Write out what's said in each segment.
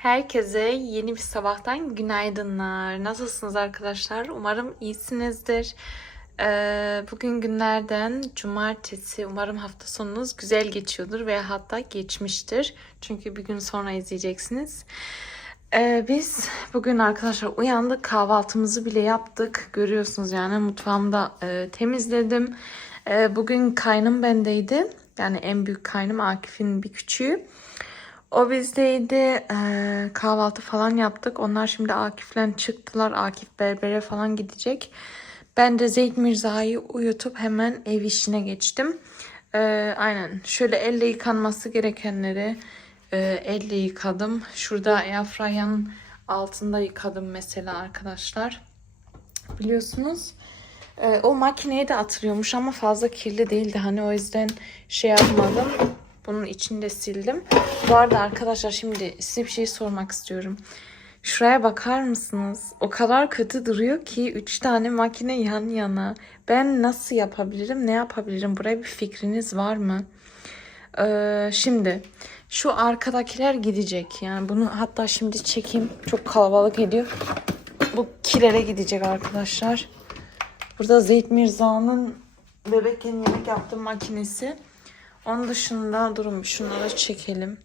Herkese yeni bir sabahtan günaydınlar. Nasılsınız arkadaşlar? Umarım iyisinizdir. Ee, bugün günlerden cumartesi. Umarım hafta sonunuz güzel geçiyordur veya hatta geçmiştir. Çünkü bir gün sonra izleyeceksiniz. Ee, biz bugün arkadaşlar uyandık. Kahvaltımızı bile yaptık. Görüyorsunuz yani mutfağımda e, temizledim. Ee, bugün kaynım bendeydi. Yani en büyük kaynım Akif'in bir küçüğü. O bizdeydi. Ee, kahvaltı falan yaptık. Onlar şimdi Akif'le çıktılar. Akif berbere falan gidecek. Ben de Zeyd Mirza'yı uyutup hemen ev işine geçtim. Ee, aynen. Şöyle elle yıkanması gerekenleri e, elle yıkadım. Şurada airfryer'ın altında yıkadım mesela arkadaşlar. Biliyorsunuz. Ee, o makineye de atılıyormuş ama fazla kirli değildi. Hani o yüzden şey yapmadım. Bunun içinde sildim. Bu arada arkadaşlar şimdi size bir şey sormak istiyorum. Şuraya bakar mısınız? O kadar kötü duruyor ki 3 tane makine yan yana. Ben nasıl yapabilirim? Ne yapabilirim? Buraya bir fikriniz var mı? Ee, şimdi şu arkadakiler gidecek. Yani bunu hatta şimdi çekeyim. Çok kalabalık ediyor. Bu kilere gidecek arkadaşlar. Burada Zeyd Mirza'nın bebekken yemek yaptığı makinesi. Onun dışında durun şunları çekelim.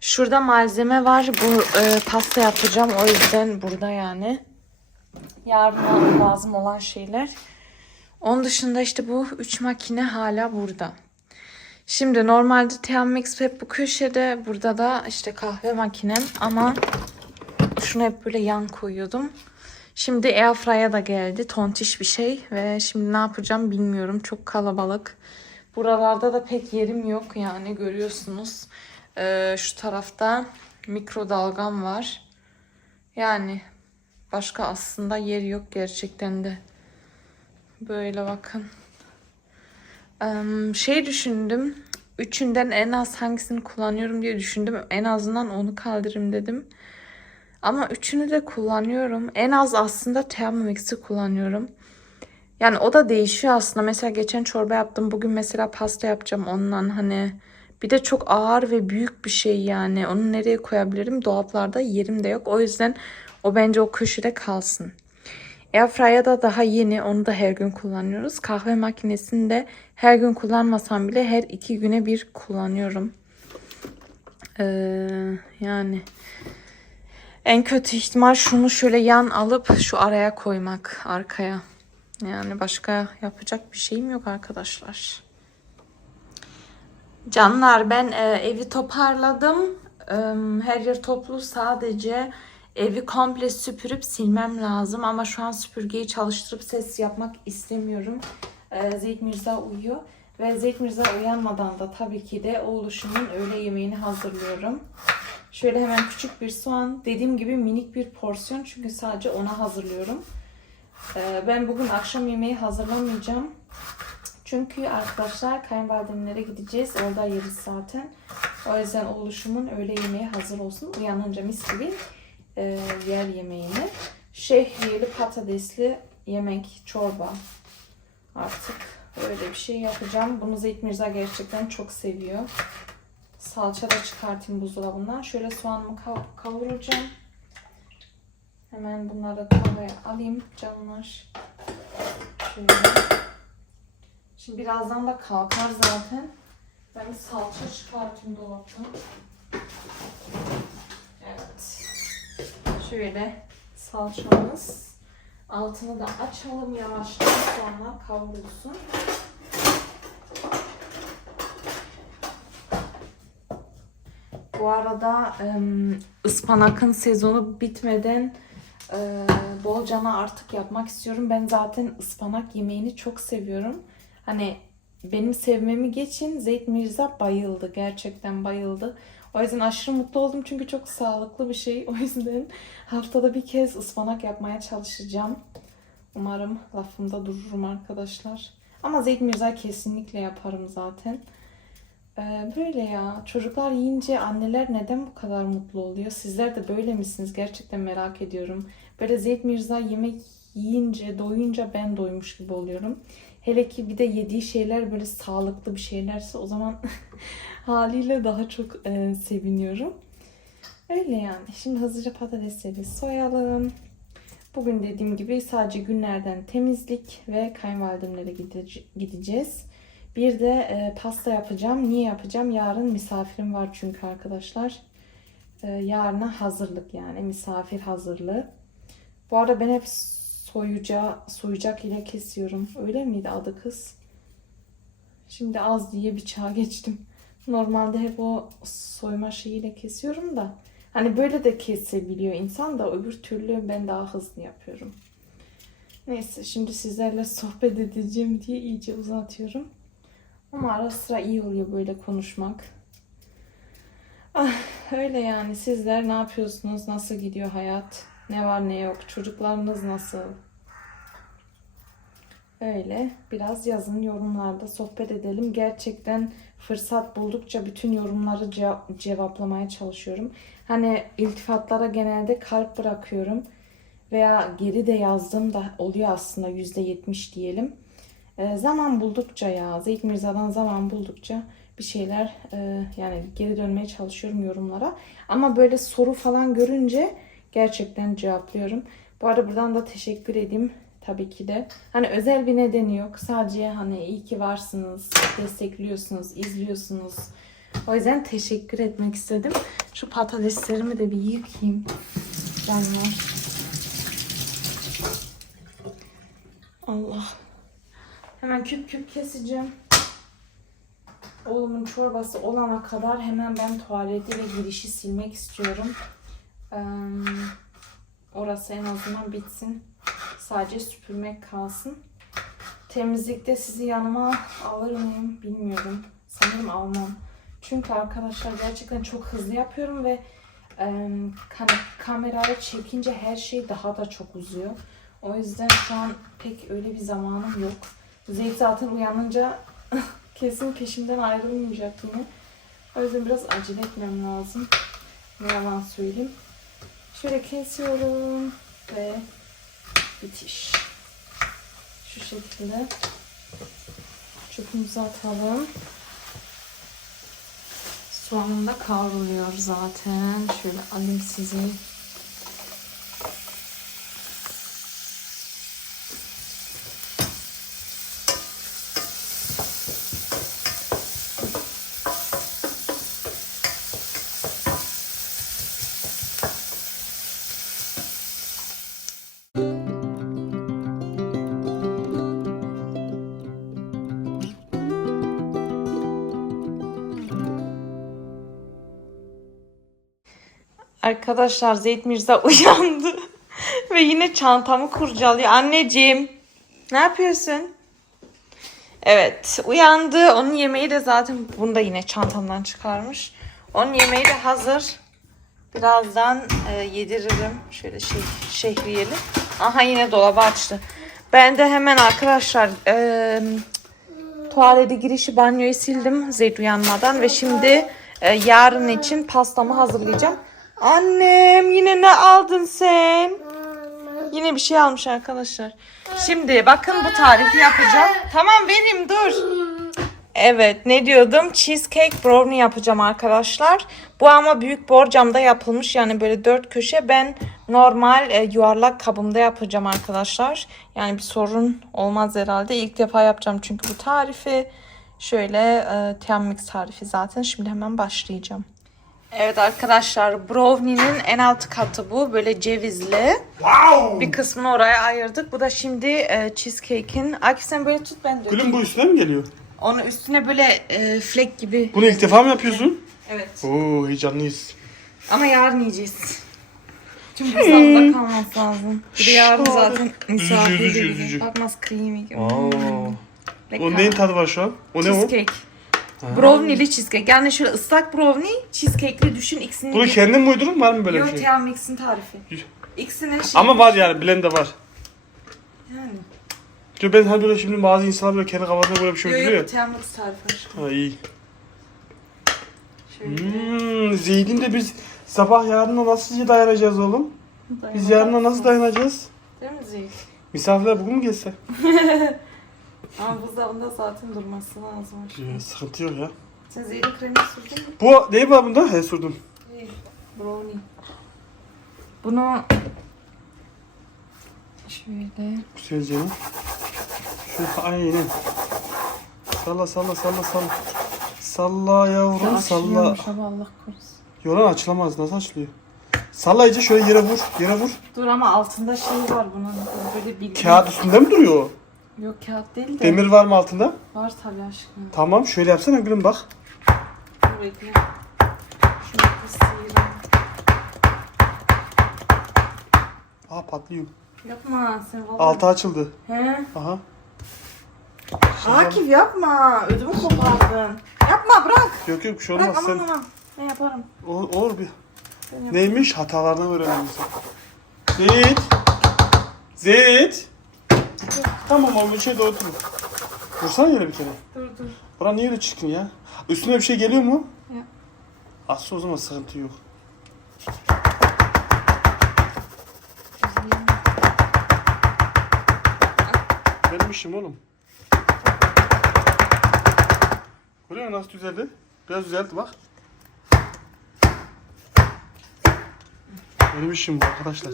Şurada malzeme var. Bu e, pasta yapacağım. O yüzden burada yani. Yarın lazım olan şeyler. Onun dışında işte bu üç makine hala burada. Şimdi normalde TMX hep bu köşede. Burada da işte kahve makinem. Ama şunu hep böyle yan koyuyordum. Şimdi Airfryer'a da geldi. Tontiş bir şey. Ve şimdi ne yapacağım bilmiyorum. Çok kalabalık. Buralarda da pek yerim yok yani görüyorsunuz. Ee, şu tarafta mikrodalgam var. Yani başka aslında yer yok gerçekten de. Böyle bakın. Ee, şey düşündüm. Üçünden en az hangisini kullanıyorum diye düşündüm. En azından onu kaldırırım dedim. Ama üçünü de kullanıyorum. En az aslında Thermomix'i kullanıyorum. Yani o da değişiyor aslında. Mesela geçen çorba yaptım. Bugün mesela pasta yapacağım ondan. Hani bir de çok ağır ve büyük bir şey yani. Onu nereye koyabilirim? Dolaplarda yerim de yok. O yüzden o bence o köşede kalsın. Airfryer da daha yeni. Onu da her gün kullanıyoruz. Kahve makinesini de her gün kullanmasam bile her iki güne bir kullanıyorum. Ee, yani en kötü ihtimal şunu şöyle yan alıp şu araya koymak arkaya. Yani başka yapacak bir şeyim yok arkadaşlar. Canlar ben e, evi toparladım. E, her yer toplu sadece evi komple süpürüp silmem lazım. Ama şu an süpürgeyi çalıştırıp ses yapmak istemiyorum. E, Zeyd Mirza uyuyor. Ve Zeyd Mirza uyanmadan da tabii ki de oğluşumun öğle yemeğini hazırlıyorum. Şöyle hemen küçük bir soğan. Dediğim gibi minik bir porsiyon. Çünkü sadece ona hazırlıyorum. Ee, Ben bugün akşam yemeği hazırlamayacağım. Çünkü arkadaşlar kayınvalidemlere gideceğiz. Orada yeriz zaten. O yüzden oluşumun öğle yemeği hazır olsun. Uyanınca mis gibi e, yer yemeğini. Şehriyeli patatesli yemek, çorba. Artık öyle bir şey yapacağım. Bunu Zeyt Mirza gerçekten çok seviyor. Salça da çıkartayım buzdolabından. Şöyle soğanımı kav- kavuracağım. Hemen bunları tavaya alayım canlar. Şöyle. Şimdi birazdan da kalkar zaten. Ben bir salça çıkartayım dolaptan. Evet. Şöyle salçamız. Altını da açalım yavaşça sonra kavrulsun. Bu arada ıspanakın sezonu bitmeden e, bolcana artık yapmak istiyorum. Ben zaten ıspanak yemeğini çok seviyorum. Hani benim sevmemi geçin Zeyt Mirza bayıldı. Gerçekten bayıldı. O yüzden aşırı mutlu oldum çünkü çok sağlıklı bir şey. O yüzden haftada bir kez ıspanak yapmaya çalışacağım. Umarım lafımda dururum arkadaşlar. Ama Zeyt Mirza kesinlikle yaparım zaten. Ee, böyle ya. Çocuklar yiyince anneler neden bu kadar mutlu oluyor? Sizler de böyle misiniz? Gerçekten merak ediyorum. Böyle Zeyd Mirza yemek yiyince, doyunca ben doymuş gibi oluyorum. Hele ki bir de yediği şeyler böyle sağlıklı bir şeylerse o zaman haliyle daha çok e, seviniyorum. Öyle yani. Şimdi hızlıca patatesleri soyalım. Bugün dediğim gibi sadece günlerden temizlik ve kayınvalidemlere gidece- gideceğiz. Bir de e, pasta yapacağım. Niye yapacağım? Yarın misafirim var çünkü arkadaşlar. E, yarına hazırlık yani misafir hazırlığı. Bu arada ben hep soyuca, soyacak ile kesiyorum. Öyle miydi adı kız? Şimdi az diye bıçağa geçtim. Normalde hep o soyma şeyiyle kesiyorum da. Hani böyle de kesebiliyor insan da öbür türlü ben daha hızlı yapıyorum. Neyse şimdi sizlerle sohbet edeceğim diye iyice uzatıyorum. Ama ara sıra iyi oluyor böyle konuşmak. Ah, öyle yani sizler ne yapıyorsunuz? Nasıl gidiyor hayat? Ne var ne yok? Çocuklarınız nasıl? Öyle. Biraz yazın yorumlarda sohbet edelim. Gerçekten fırsat buldukça bütün yorumları ce- cevaplamaya çalışıyorum. Hani iltifatlara genelde kalp bırakıyorum. Veya geri de yazdığım da oluyor aslında %70 diyelim. Ee, zaman buldukça ya Zeyt Mirza'dan zaman buldukça bir şeyler e, yani geri dönmeye çalışıyorum yorumlara. Ama böyle soru falan görünce gerçekten cevaplıyorum. Bu arada buradan da teşekkür edeyim tabii ki de. Hani özel bir nedeni yok. Sadece hani iyi ki varsınız, destekliyorsunuz, izliyorsunuz. O yüzden teşekkür etmek istedim. Şu patateslerimi de bir yıkayayım. Canlar. Allah. Hemen küp küp keseceğim. Oğlumun çorbası olana kadar hemen ben tuvaleti ve girişi silmek istiyorum. Orası en azından bitsin. Sadece süpürmek kalsın. Temizlikte sizi yanıma alır mıyım bilmiyorum. Sanırım almam. Çünkü arkadaşlar gerçekten çok hızlı yapıyorum ve em, hani kamerayı çekince her şey daha da çok uzuyor. O yüzden şu an pek öyle bir zamanım yok. Zeyt zaten uyanınca kesin peşimden ayrılmayacak yine. O yüzden biraz acele etmem lazım. Ne yalan söyleyeyim. Şöyle kesiyorum ve bitiş. Şu şekilde çöpümüzü atalım. Soğanım da kavruluyor zaten. Şöyle alayım sizi. Arkadaşlar Zeyt Mirza uyandı. Ve yine çantamı kurcalıyor. Anneciğim ne yapıyorsun? Evet uyandı. Onun yemeği de zaten bunu da yine çantamdan çıkarmış. Onun yemeği de hazır. Birazdan e, yediririm. Şöyle şey, şehriyeli. Aha yine dolabı açtı. Ben de hemen arkadaşlar e, tuvalete girişi banyoyu sildim Zeyt uyanmadan ve şimdi e, yarın için pastamı hazırlayacağım. Annem yine ne aldın sen? Yine bir şey almış arkadaşlar. Şimdi bakın bu tarifi yapacağım. Tamam benim dur. Evet ne diyordum? Cheesecake brownie yapacağım arkadaşlar. Bu ama büyük borcamda yapılmış yani böyle dört köşe. Ben normal e, yuvarlak kabımda yapacağım arkadaşlar. Yani bir sorun olmaz herhalde. İlk defa yapacağım çünkü bu tarifi. Şöyle e, Tiamix tarifi zaten. Şimdi hemen başlayacağım. Evet arkadaşlar brownie'nin en alt katı bu. Böyle cevizli. Bir kısmını oraya ayırdık. Bu da şimdi e, cheesecake'in. Akif sen böyle tut ben dökeyim. Gülüm bu üstüne mi geliyor? Onun üstüne böyle e, flek gibi. Bunu ilk defa mı yapıyorsun? Evet. Oo heyecanlıyız. Ama yarın yiyeceğiz. Çünkü buzdolabında kalması lazım. Bir de yarın Şahane. zaten misafir Üzücü, üzücü, gelecek. Bak nasıl creamy gibi. Oo. Ve O neyin tadı var şu an? O ne o? Cheesecake. Brownie'li cheesecake. Yani şöyle ıslak brownie, cheesecake'li düşün ikisini. Bunu kendin mi uydurun var mı böyle bir şey? Tiam Mix'in tarifi. İkisinin şey. Ama var yani bilen de var. Yani. Diyor ben hani böyle şimdi bazı insanlar böyle kendi kafasında böyle bir şey Yo uyduruyor yo ya. Tiam Mix tarifi. aşkım. Ha iyi. Şöyle. Hmm, de biz sabah yarına nasıl dayanacağız oğlum? Biz yarına nasıl dayanacağız? Değil mi Zeyt? Misafirler bugün mü gelse? Ama buzdolabında zaten durması lazım. Ya, sıkıntı yok ya. Sen zeytin kremi sürdün mü? Bu ne var bunda? He sürdüm. Brownie. Bunu şöyle Güzelce mi? Şu aynen. Salla salla salla salla. Salla yavrum salla. Açılıyormuş ama Allah korusun. Yoran açılamaz. Nasıl açılıyor? Salla iyice şöyle yere vur. Yere vur. Dur ama altında şey var bunun. Böyle bir Kağıt üstünde mi duruyor o? Yok kağıt değil de. Demir var mı altında? Var tabii aşkım. Tamam şöyle yapsana gülüm bak. Dur bekle. Şunu bir sıyırayım. Aa patlıyor. Yapma sen vallahi. Altı açıldı. He? Aha. Akif yapma. Ödümü kopardın. Yapma bırak. Yok yok bir şey Bırak olmaz. aman Sen... aman. Ne yaparım? Olur, olur bir. Ben yaparım. Neymiş? Hatalardan öğrenelim sen. Zeyt. Zeyt. Tamam oğlum şey de otur. Vursana yere bir kere. Dur dur. Buran niye öyle çirkin ya? Üstüne bir şey geliyor mu? Yok. Aslı o zaman sıkıntı yok. Benim işim oğlum. Görüyor musun nasıl düzeldi? Biraz düzeldi bak. Benim işim bu arkadaşlar.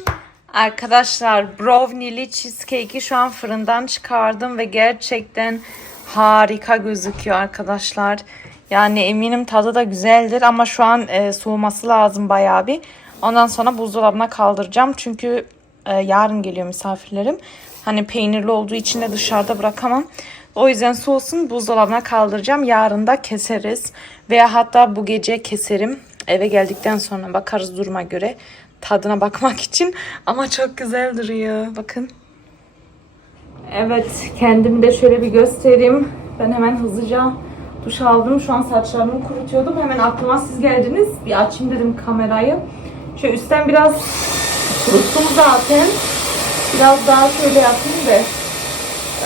Arkadaşlar brownie'li cheesecake'i şu an fırından çıkardım ve gerçekten harika gözüküyor arkadaşlar. Yani eminim tadı da güzeldir ama şu an e, soğuması lazım bayağı bir. Ondan sonra buzdolabına kaldıracağım çünkü e, yarın geliyor misafirlerim. Hani peynirli olduğu için de dışarıda bırakamam. O yüzden soğusun buzdolabına kaldıracağım. Yarın da keseriz. Veya hatta bu gece keserim. Eve geldikten sonra bakarız duruma göre. Tadına bakmak için. Ama çok güzel duruyor. Bakın. Evet kendimi de şöyle bir göstereyim. Ben hemen hızlıca duş aldım. Şu an saçlarımı kurutuyordum. Hemen aklıma siz geldiniz. Bir açayım dedim kamerayı. Şöyle üstten biraz kuruttum zaten. Biraz daha şöyle yapayım da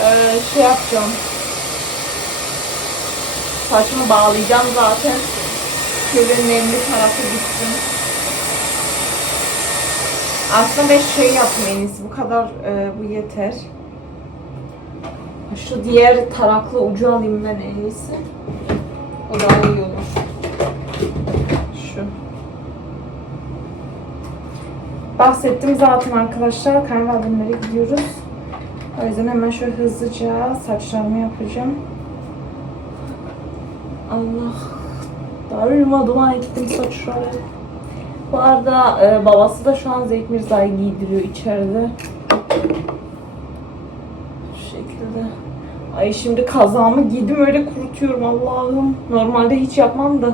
ee, şey yapacağım. Saçımı bağlayacağım zaten. Şöyle nemli tarafı gitsin. Aslında ben şey yaptım en iyisi. Bu kadar e, bu yeter. Şu diğer taraklı ucu alayım ben en iyisi. O daha iyi olur. Şu. Bahsettim zaten arkadaşlar. Kayınvalidemlere gidiyoruz. O yüzden hemen şöyle hızlıca saçlarımı yapacağım. Allah. Darılmadım ettim saçları. Bu arada e, babası da şu an Zeyt Mirza'yı giydiriyor içeride. Şu şekilde. Ay şimdi kazağımı giydim öyle kurutuyorum Allah'ım. Normalde hiç yapmam da.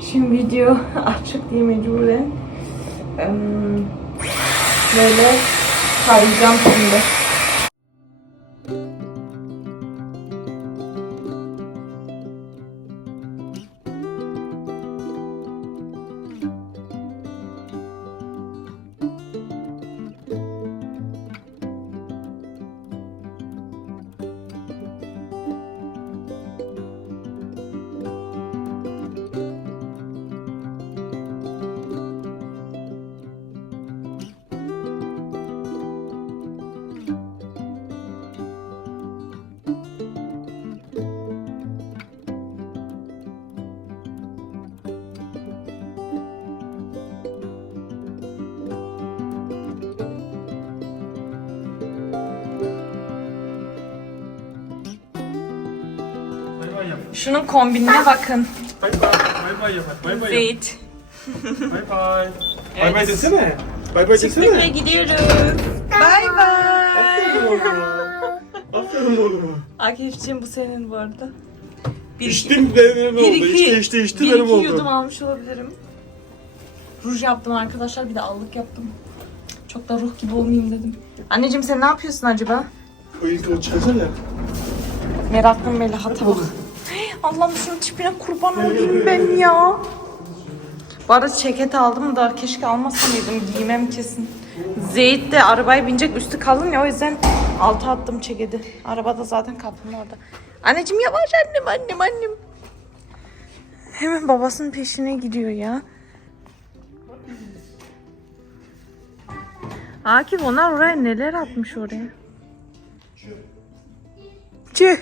Şimdi video açık diye mecburen. Böyle tarayacağım şimdi. Şunun kombinine bakın. Bay bay. Bay bay yap. Bay bay yap. Zeyt. Bay bay. Bay bay desene. Bay bay Pikniğe desene. gidiyoruz. Bay bay. Aferin oğlum. Aferin oğlum. Akif'ciğim bu senin bu arada. Bir, İçtim benim bir oldu. iki, İçti içti içti bir benim iki oldu. yudum almış olabilirim. Ruj yaptım arkadaşlar bir de allık yaptım. Çok da ruh gibi olmayayım dedim. Anneciğim sen ne yapıyorsun acaba? O ilk o çıkacak ya. Meraklı Melahat'a bak. Allah'ım şunun tipine kurban olayım ben ya. Bu arada ceket aldım da keşke almasaydım giymem kesin. Zeyt de arabaya binecek üstü kalın ya o yüzden alta attım ceketi. Arabada zaten kapının orada. Anneciğim yavaş annem annem annem. Hemen babasının peşine gidiyor ya. Akif onlar oraya neler atmış oraya? Tüh.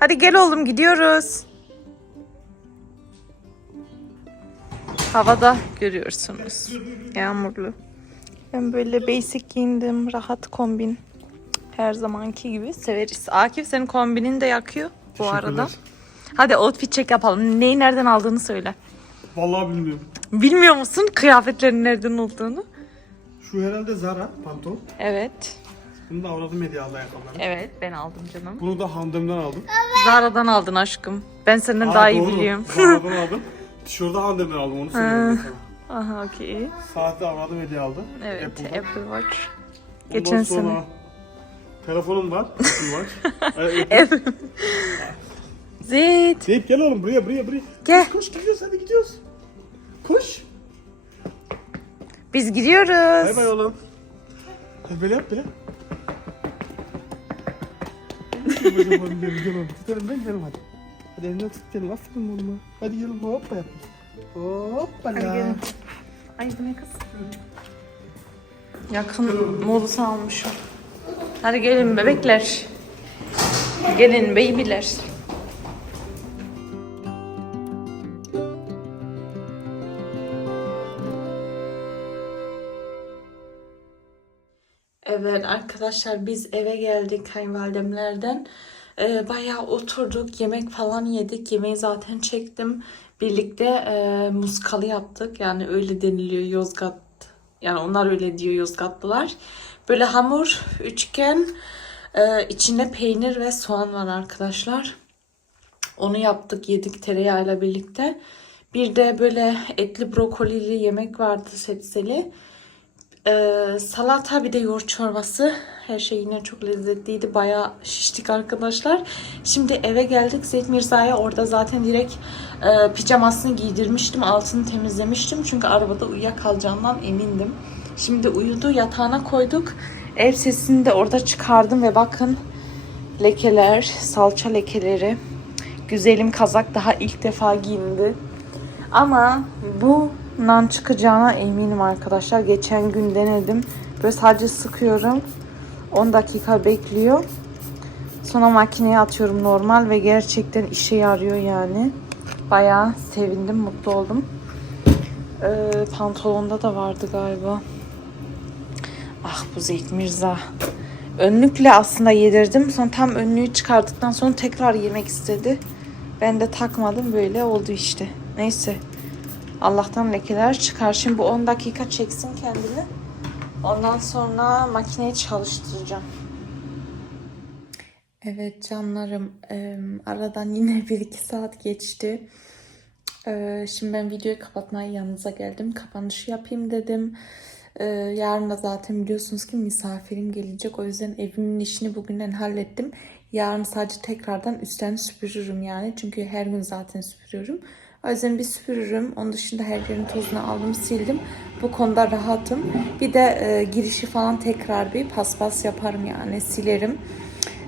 Hadi gel oğlum gidiyoruz. Havada görüyorsunuz. Yağmurlu. Ben böyle basic giyindim. Rahat kombin. Her zamanki gibi severiz. Akif senin kombinin de yakıyor bu arada. Hadi outfit check yapalım. Neyi nereden aldığını söyle. Vallahi bilmiyorum. Bilmiyor musun kıyafetlerin nereden olduğunu? Şu herhalde Zara pantolon. Evet. Bunu da avradım hediye aldı ayakkabıları. Evet ben aldım canım. Bunu da Handem'den aldım. Zara'dan aldın aşkım. Ben senden daha iyi doğru. biliyorum. Zara'dan aldım. Tişörtü Handem'den aldım onu söyleyeyim sana. Aha okey. Saati avradım hediye aldı. Evet Apple'dan. Apple Watch. Ondan Geçen sonra sene. Telefonum var. Apple Watch. Ay, Apple. Zeyt. Zeynep gel oğlum buraya buraya buraya. Gel. Koş, gidiyoruz hadi gidiyoruz. Koş. Biz gidiyoruz. Bay bay oğlum. Böyle yap böyle. Hadi gel, gel oğlum. Tutalım ben gidelim hadi. Hadi elinden tut gidelim. Aferin oğlum. Hadi gelin hoppa yap. Hoppa Hadi gelin. Ay bu ne kız? Yakın modus almışım. Hadi gelin bebekler. Gelin babyler. Evet arkadaşlar biz eve geldik kayınvalidemlerden. Ee, bayağı oturduk yemek falan yedik. Yemeği zaten çektim. Birlikte e, muskalı yaptık. Yani öyle deniliyor Yozgat. Yani onlar öyle diyor Yozgatlılar. Böyle hamur, üçgen, e, içinde peynir ve soğan var arkadaşlar. Onu yaptık yedik tereyağıyla birlikte. Bir de böyle etli brokolili yemek vardı sebzeli. Ee, salata bir de yoğurt çorbası. Her şey yine çok lezzetliydi. Bayağı şiştik arkadaşlar. Şimdi eve geldik. Zeyt Mirza'ya orada zaten direkt e, pijamasını giydirmiştim. Altını temizlemiştim. Çünkü arabada uyuyakalacağından emindim. Şimdi uyudu. Yatağına koyduk. Ev sesini de orada çıkardım ve bakın lekeler, salça lekeleri. Güzelim kazak daha ilk defa giyindi. Ama bundan çıkacağına eminim arkadaşlar. Geçen gün denedim. Böyle sadece sıkıyorum. 10 dakika bekliyor. Sonra makineye atıyorum normal ve gerçekten işe yarıyor yani. Bayağı sevindim, mutlu oldum. Ee, pantolonda da vardı galiba. Ah bu Zeyt Mirza. Önlükle aslında yedirdim. Sonra tam önlüğü çıkardıktan sonra tekrar yemek istedi. Ben de takmadım böyle oldu işte. Neyse. Allah'tan lekeler çıkar. Şimdi bu 10 dakika çeksin kendini. Ondan sonra makineyi çalıştıracağım. Evet canlarım. Aradan yine 1-2 saat geçti. Ee, Şimdi ben videoyu kapatmaya yanınıza geldim. Kapanışı yapayım dedim. Ee, Yarın da zaten biliyorsunuz ki misafirim gelecek. O yüzden evimin işini bugünden hallettim. Yarın sadece tekrardan üstten süpürürüm yani. Çünkü her gün zaten süpürüyorum. O yüzden bir süpürürüm. Onun dışında her yerin tozunu aldım sildim. Bu konuda rahatım. Bir de e, girişi falan tekrar bir paspas yaparım yani silerim.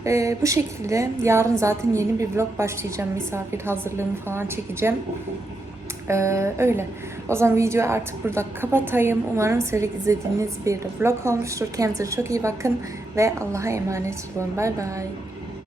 E, bu şekilde yarın zaten yeni bir vlog başlayacağım. Misafir hazırlığımı falan çekeceğim. Ee, öyle. O zaman videoyu artık burada kapatayım. Umarım severek izlediğiniz bir vlog olmuştur. Kendinize çok iyi bakın ve Allah'a emanet olun. Bay bay.